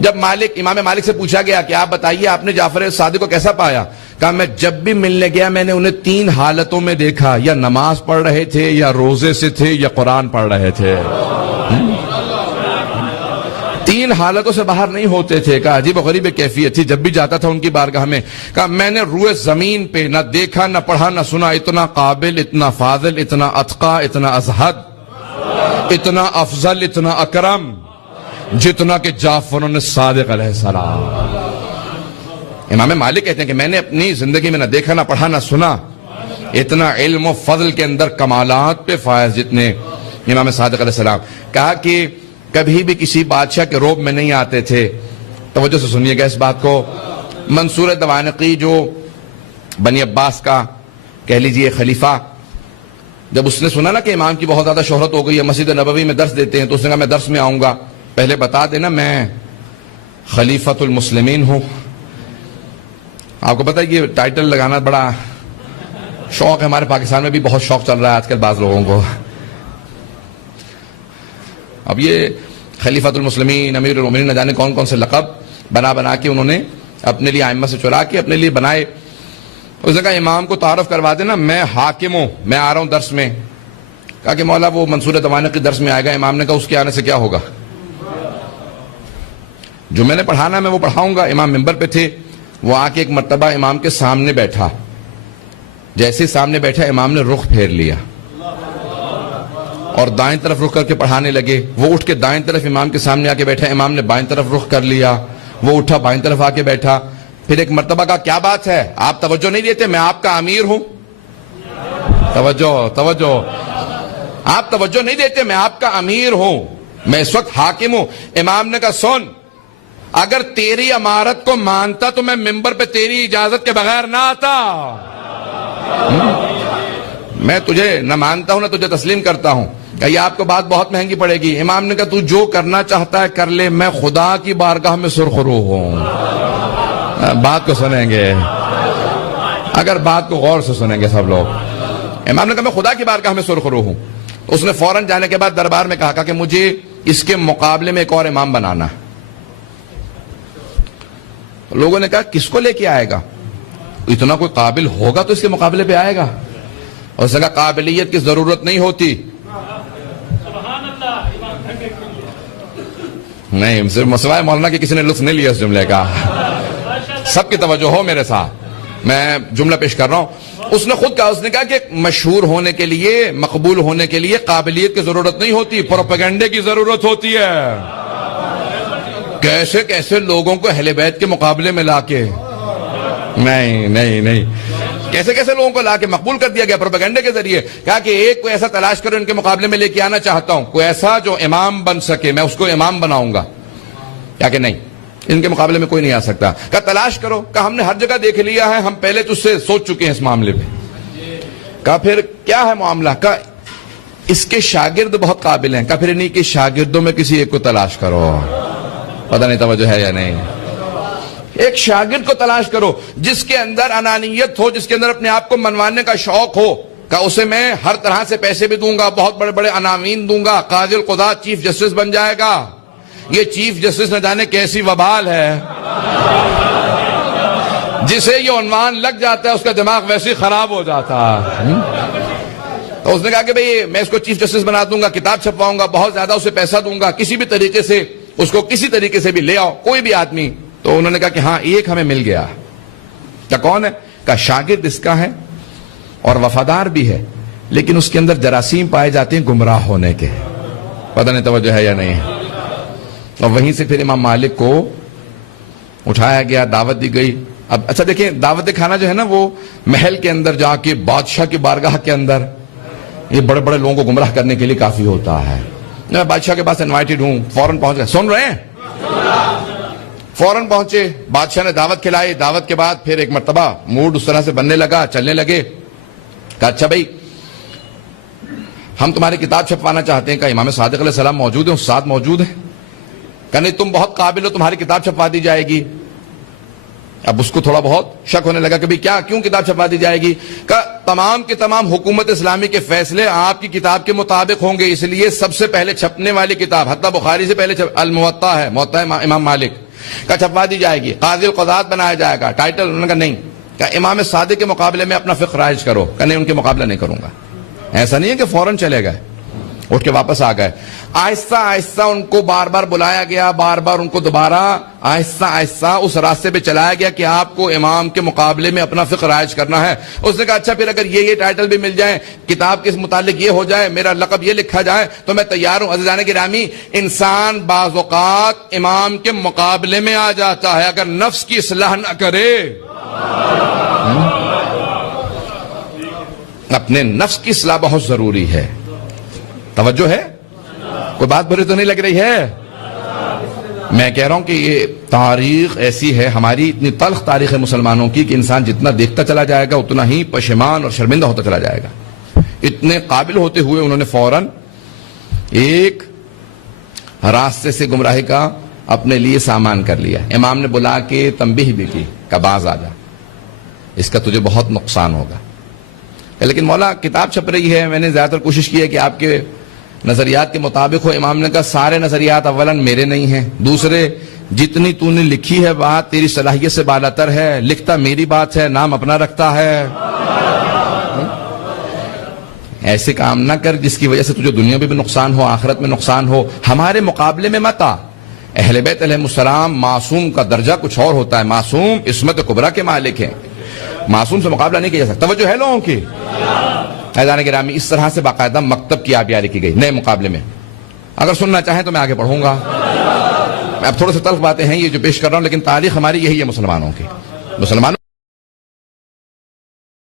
جب امام مالک سے پوچھا گیا کہ آپ بتائیے آپ نے جعفر صادق کو کیسا پایا؟ کہا میں جب بھی ملنے گیا میں نے انہیں 3 حالتوں میں دیکھا، یا نماز پڑھ رہے تھے، یا روزے سے تھے، یا قرآن پڑھ رہے تھے۔ 3 حالتوں سے باہر نہیں ہوتے تھے۔ کہا عجیب و غریب کیفیت تھی، جب بھی جاتا تھا ان کی بارگاہ میں، کہا میں نے روئے زمین پہ نہ دیکھا نہ پڑھا نہ سنا اتنا قابل، اتنا فاضل، اتنا اتقا، اتنا ازہد، اتنا افضل، اتنا اکرم جتنا کہ جعفر صادق علیہ السلام۔ امام مالک کہتے ہیں کہ میں نے اپنی زندگی میں نہ دیکھا نہ پڑھا نہ سنا اتنا علم و فضل کے اندر کمالات پہ فائز جتنے امام صادق علیہ السلام۔ کہا کہ کبھی بھی کسی بادشاہ کے روب میں نہیں آتے تھے۔ توجہ سے سنیے گا اس بات کو۔ منصور دوانقی جو بنی عباس کا کہہ لیجئے خلیفہ، جب اس نے سنا نا کہ امام کی بہت زیادہ شہرت ہو گئی ہے، مسجد نبوی میں درس دیتے ہیں، تو اس نے کہا میں درس میں آؤں گا، پہلے بتا دینا میں خلیفۃ المسلمین ہوں۔ آپ کو پتہ ہے یہ ٹائٹل لگانا بڑا شوق ہے، ہمارے پاکستان میں بھی بہت شوق چل رہا ہے آج کل بعض لوگوں کو۔ اب یہ خلیفۃ المسلمین، امیر المومنین، نہ جانے کون کون سے لقب بنا کے انہوں نے اپنے لیے ائمہ سے چرا کے اپنے لیے بنائے۔ اس نے کہا امام کو تعارف کروا دینا میں حاکم ہوں، میں آ رہا ہوں درس میں۔ کہا کہ مولا وہ منصور دوانقی درس میں آئے گا۔ امام نے کہا اس کے آنے سے کیا ہوگا، جو میں نے پڑھانا میں وہ پڑھاؤں گا۔ امام منبر پہ تھے، وہ آ کے ایک مرتبہ امام کے سامنے بیٹھا، جیسے سامنے بیٹھا امام نے رخ پھیر لیا اور دائیں طرف رخ کر کے پڑھانے لگے۔ وہ اٹھ کے دائیں طرف امام کے سامنے آ کے بیٹھا، امام نے بائیں طرف رخ کر لیا، وہ اٹھا بائیں طرف آ کے بیٹھا۔ پھر ایک مرتبہ کہا کیا بات ہے آپ توجہ نہیں دیتے، میں آپ کا امیر ہوں۔ توجہ، آپ توجہ نہیں دیتے، میں آپ کا امیر ہوں، میں اس وقت حاکم ہوں۔ امام نے کہا سن، اگر تیری امارت کو مانتا تو میں منبر پہ تیری اجازت کے بغیر نہ آتا۔ میں تجھے نہ مانتا ہوں نہ تجھے تسلیم کرتا ہوں، کہ یہ آپ کو بات بہت مہنگی پڑے گی۔ امام نے کہا تو جو کرنا چاہتا ہے کر لے، میں خدا کی بارگاہ میں سرخرو ہوں۔ بات کو سنیں گے، اگر بات کو غور سے سنیں گے سب لوگ۔ امام نے کہا میں خدا کی بارگاہ میں سرخرو ہوں۔ اس نے فوراً جانے کے بعد دربار میں کہا کہ مجھے اس کے مقابلے میں ایک اور امام بنانا۔ لوگوں نے کہا کس کو لے کے آئے گا، اتنا کوئی قابل ہوگا تو اس کے مقابلے پہ آئے گا۔ اور اس نے کہا قابلیت کی ضرورت نہیں ہوتی، نہیں صرف مسوائے مولانا کہ کسی نے لطف نہیں لیا اس جملے کا، سب کی توجہ ہو میرے ساتھ، میں جملہ پیش کر رہا ہوں۔ اس نے خود کہا، اس نے کہا کہ مشہور ہونے کے لیے، مقبول ہونے کے لیے قابلیت کی ضرورت نہیں ہوتی، پروپیگنڈے کی ضرورت ہوتی ہے۔ کیسے کیسے لوگوں کو اہل بیت کے مقابلے میں لا کے، نہیں کیسے کیسے لوگوں کو لا کے مقبول کر دیا گیا پروپیگنڈے کے ذریعے۔ کہا کہ ایک کوئی ایسا تلاش کرو ان کے مقابلے میں لے کے آنا چاہتا ہوں، کوئی ایسا جو امام بن سکے، میں اس کو امام بناؤں گا۔ کیا کہ نہیں، ان کے مقابلے میں کوئی نہیں آ سکتا۔ کہا تلاش کرو، کہا ہم نے ہر جگہ دیکھ لیا ہے، ہم پہلے تجھ سے سوچ چکے ہیں اس معاملے پہ۔ کہا پھر کیا ہے معاملہ، کہا اس کے شاگرد بہت قابل ہیں۔ کہا پھر انہی کے شاگردوں میں کسی ایک کو تلاش کرو۔ پتہ نہیں توجہ ہے یا نہیں، ایک شاگرد کو تلاش کرو جس کے اندر انانیت ہو، جس کے اندر اپنے آپ کو منوانے کا شوق ہو۔ کہا اسے میں ہر طرح سے پیسے بھی دوں گا، بہت بڑے بڑے عناوین دوں گا، قاضی القضات چیف جسٹس بن جائے گا۔ یہ چیف جسٹس نہ جانے کیسی وبال ہے، جسے یہ عنوان لگ جاتا ہے اس کا دماغ ویسے ہی خراب ہو جاتا ہے۔ تو اس نے کہا کہ بھئی میں اس کو چیف جسٹس بنا دوں گا، کتاب چھپواؤں گا، بہت زیادہ اسے پیسہ دوں گا، کسی بھی طریقے سے اس کو کسی طریقے سے بھی لے آؤ، کوئی بھی آدمی۔ تو انہوں نے کہا کہ ہاں ایک ہمیں مل گیا۔ کیا کون ہے؟ کہا شاگرد اس کا ہے اور وفادار بھی ہے، لیکن اس کے اندر جراثیم پائے جاتے ہیں گمراہ ہونے کے۔ پتہ نہیں توجہ ہے یا نہیں۔ اور وہیں سے پھر امام مالک کو اٹھایا گیا، دعوت دی گئی۔ اب اچھا دیکھیں، دعوت کھانا جو ہے نا وہ محل کے اندر جا کے بادشاہ کی بارگاہ کے اندر، یہ بڑے بڑے لوگوں کو گمراہ کرنے کے لیے کافی ہوتا ہے۔ میں بادشاہ کے پاس انوائٹڈ ہوں، فوراً پہنچ گیا، سن رہے ہیں؟ فوراً پہنچے، بادشاہ نے دعوت کھلائی۔ دعوت کے بعد پھر ایک مرتبہ موڈ اس طرح سے بننے لگا، چلنے لگے۔ کہا اچھا بھائی ہم تمہاری کتاب چھپوانا چاہتے ہیں۔ کہا امام صادق علیہ السلام موجود ہیں، استاد موجود ہیں۔ کہا نہیں تم بہت قابل ہو، تمہاری کتاب چھپوا دی جائے گی۔ اب اس کو تھوڑا بہت شک ہونے لگا کہ بھئی کیا، کیوں کتاب چھپوا دی جائے گی؟ کہا تمام کے تمام حکومت اسلامی کے فیصلے آپ کی کتاب کے مطابق ہوں گے، اس لیے سب سے پہلے چھپنے والی کتاب حتیٰ بخاری سے پہلے الموطا ہے، موطا امام مالک کا چھپوا دی جائے گی، قاضی القضات بنایا جائے گا، ٹائٹل انہوں نے کہا نہیں، کہ امام صادق کے مقابلے میں اپنا فقہ رائج کرو، کہ نہیں ان کے مقابلہ نہیں کروں گا۔ ایسا نہیں ہے کہ فوراً چلے گئے، اٹھ کے واپس آ گئے، آہستہ آہستہ ان کو بار بار بلایا گیا، بار بار ان کو دوبارہ آہستہ آہستہ اس راستے پہ چلایا گیا کہ آپ کو امام کے مقابلے میں اپنا فقہ رائج کرنا ہے۔ اس نے کہا اچھا پھر اگر یہ ٹائٹل بھی مل جائے، کتاب کے متعلق یہ ہو جائے، میرا لقب یہ لکھا جائے تو میں تیار ہوں۔ عزیزان گرامی، انسان بعض اوقات امام کے مقابلے میں آ جاتا ہے اگر نفس کی اصلاح نہ کرے، اپنے نفس کی اصلاح بہت ضروری ہے۔ توجہ ہے؟ کوئی بات بری تو نہیں لگ رہی ہے؟ میں کہہ رہا ہوں کہ یہ تاریخ ایسی ہے، ہماری اتنی تلخ تاریخ ہے مسلمانوں کی، کہ انسان جتنا دیکھتا چلا جائے گا اتنا ہی پشیمان اور شرمندہ ہوتا چلا جائے گا۔ اتنے قابل ہوتے ہوئے انہوں نے فوراً ایک راستے سے گمراہی کا اپنے لیے سامان کر لیا۔ امام نے بلا کے تنبیہ بھی کی کہ باز آ جا، اس کا تجھے بہت نقصان ہوگا۔ لیکن مولا کتاب چھپ رہی ہے، میں نے زیادہ تر کوشش کی ہے کہ آپ کے نظریات کے مطابق ہو۔ امام نے کہا سارے نظریات اولاً میرے نہیں ہیں، دوسرے جتنی تو نے لکھی ہے بات تیری صلاحیت سے بالاتر ہے، لکھتا میری بات ہے، نام اپنا رکھتا ہے۔ ایسے کام نہ کر جس کی وجہ سے تجھے دنیا میں بھی نقصان ہو، آخرت میں نقصان ہو۔ ہمارے مقابلے میں مت آ۔ اہل بیت علیہ السلام معصوم کا درجہ کچھ اور ہوتا ہے، معصوم عصمت کبریٰ کے مالک ہیں، معصوم سے مقابلہ نہیں کیا جا سکتا۔ توجہ ہے لوگوں کی؟ عزیزان گرامی، اس طرح سے باقاعدہ مکتب کی آبیاری کی گئی نئے مقابلے میں۔ اگر سننا چاہیں تو میں آگے پڑھوں گا، اب تھوڑے سے تلخ باتیں ہیں یہ جو پیش کر رہا ہوں، لیکن تاریخ ہماری یہی ہے مسلمانوں کی۔ مسلمانوں